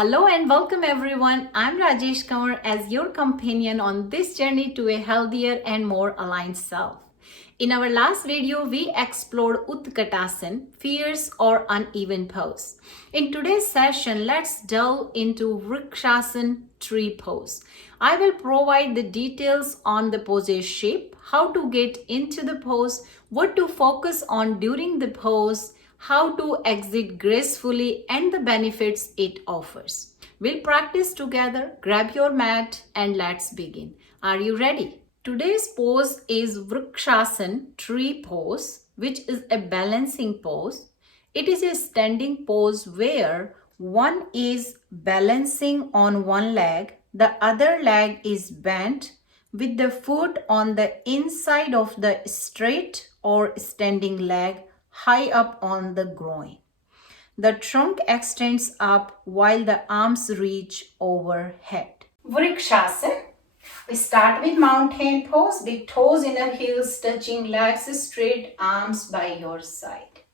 Hello and welcome everyone. I'm Rajesh Kanwar as your companion on this journey to a healthier and more aligned self. In our last video, we explored Utkatasana, fierce or uneven pose. In today's session, let's delve into Vrksasana tree pose. I will provide the details on the pose's shape, how to get into the pose, what to focus on during the pose, how to exit gracefully, and the benefits it offers. We'll practice together. Grab your mat and let's begin. Are you ready? Today's pose is Vrksasana tree pose, which is a balancing pose. It is a standing pose where one is balancing on one leg, the other leg is bent with the foot on the inside of the straight or standing leg high up on the groin. The trunk extends up while the arms reach overhead. Vrksasana. We start with mountain pose, big toes, inner heels touching legs straight, arms by your side.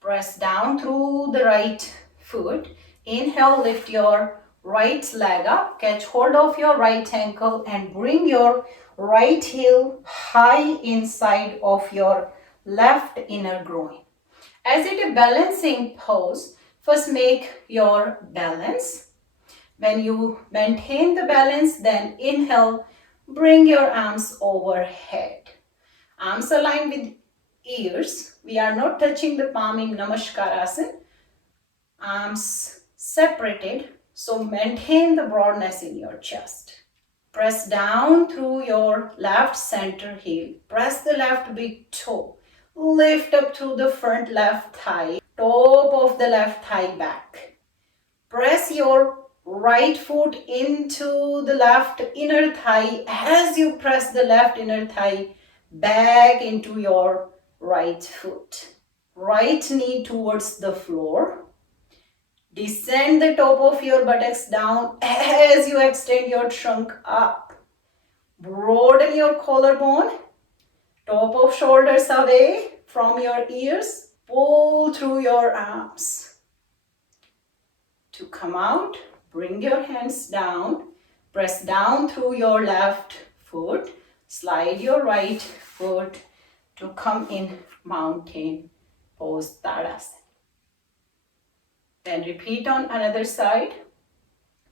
Press down through the right foot. Inhale, lift your right leg up, catch hold of your right ankle and bring your right heel high inside of your left inner groin. As it is a balancing pose, first make your balance. When you maintain the balance, then inhale, bring your arms overhead. Arms aligned with ears. We are not touching the palm in Namaste. Arms separated, so maintain the broadness in your chest. Press down through your left center heel. Press the left big toe. Lift up through the front left thigh, top of the left thigh back. Press your right foot into the left inner thigh as you press the left inner thigh back into your right foot. Right knee towards the floor. Descend the top of your buttocks down as you extend your trunk up. Broaden your collarbone. Top of shoulders away from your ears. Pull through your arms. To come out, bring your hands down. Press down through your left foot. Slide your right foot to come in mountain pose Tadasana. Then repeat on another side.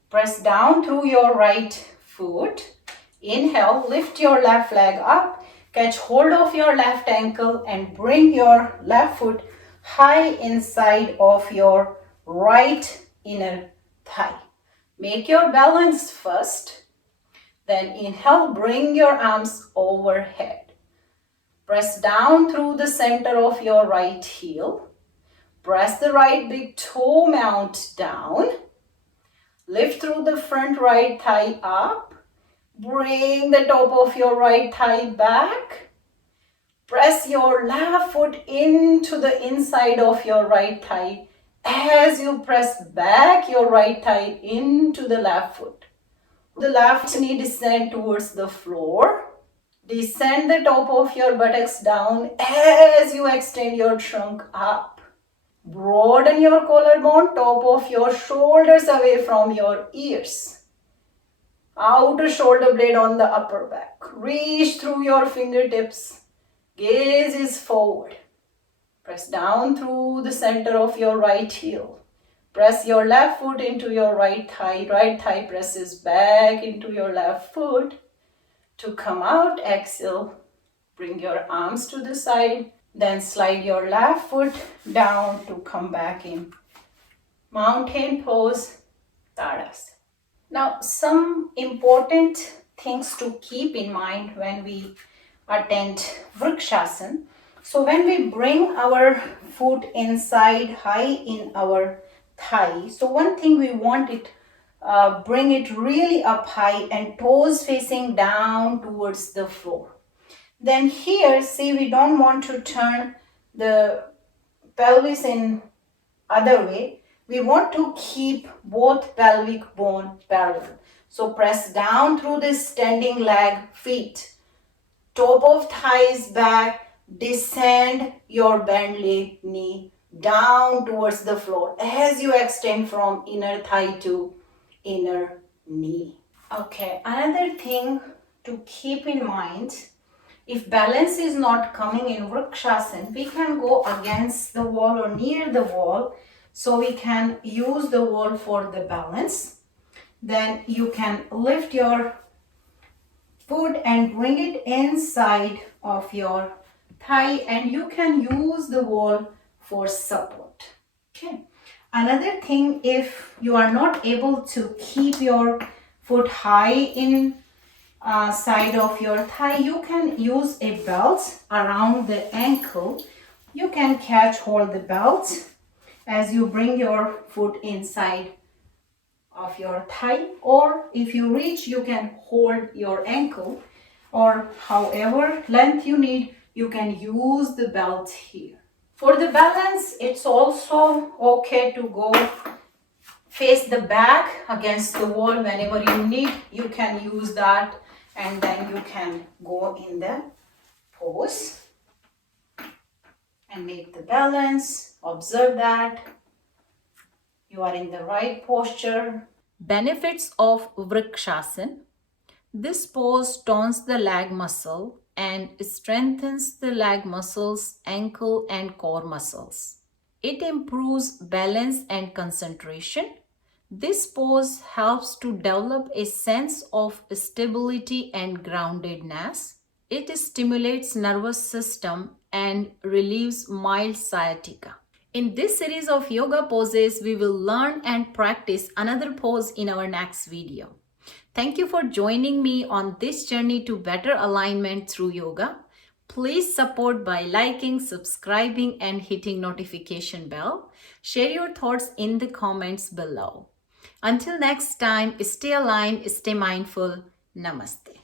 Press down through your right foot. Inhale, lift your left leg up. Catch hold of your left ankle and bring your left foot high inside of your right inner thigh. Make your balance first. Then inhale, bring your arms overhead. Press down through the center of your right heel. Press the right big toe mount down. Lift through the front right thigh up. Bring the top of your right thigh back. Press your left foot into the inside of your right thigh as you press back your right thigh into the left foot. The left knee descend towards the floor. Descend the top of your buttocks down as you extend your trunk up. Broaden your collarbone, top of your shoulders away from your ears. Outer shoulder blade on the upper back. Reach through your fingertips. Gaze is forward. Press down through the center of your right heel. Press your left foot into your right thigh. Right thigh presses back into your left foot. To come out, exhale. Bring your arms to the side. Then slide your left foot down to come back in mountain pose Tadasana. Now, some important things to keep in mind when we attend Vrksasana. So when we bring our foot inside high in our thigh, so one thing we want it, bring it really up high and toes facing down towards the floor. Then here, see, we don't want to turn the pelvis in other way. We want to keep both pelvic bone parallel. So press down through this standing leg, feet. Top of thighs back, descend your bent knee down towards the floor as you extend from inner thigh to inner knee. Okay, another thing to keep in mind, if balance is not coming in Vrksasana, we can go against the wall or near the wall, so we can use the wall for the balance. Then you can lift your foot and bring it inside of your thigh, and you can use the wall for support. Okay. Another thing, if you are not able to keep your foot high in side of your thigh, you can use a belt around the ankle. You can catch hold the belt as you bring your foot inside of your thigh, or if you reach, you can hold your ankle, or however length you need, you can use the belt here. For the balance, it's also okay to go face the back against the wall. Whenever you need, you can use that, and then you can go in the pose and make the balance. Observe that you are in the right posture. Benefits of Vrksasana. This pose tones the leg muscle and strengthens the leg muscles, ankle and core muscles. It improves balance and concentration. This pose helps to develop a sense of stability and groundedness. It stimulates nervous system and relieves mild sciatica. In this series of yoga poses, we will learn and practice another pose in our next video. Thank you for joining me on this journey to better alignment through yoga. Please support by liking, subscribing, and hitting notification bell. Share your thoughts in the comments below. Until next time, stay aligned, stay mindful. Namaste.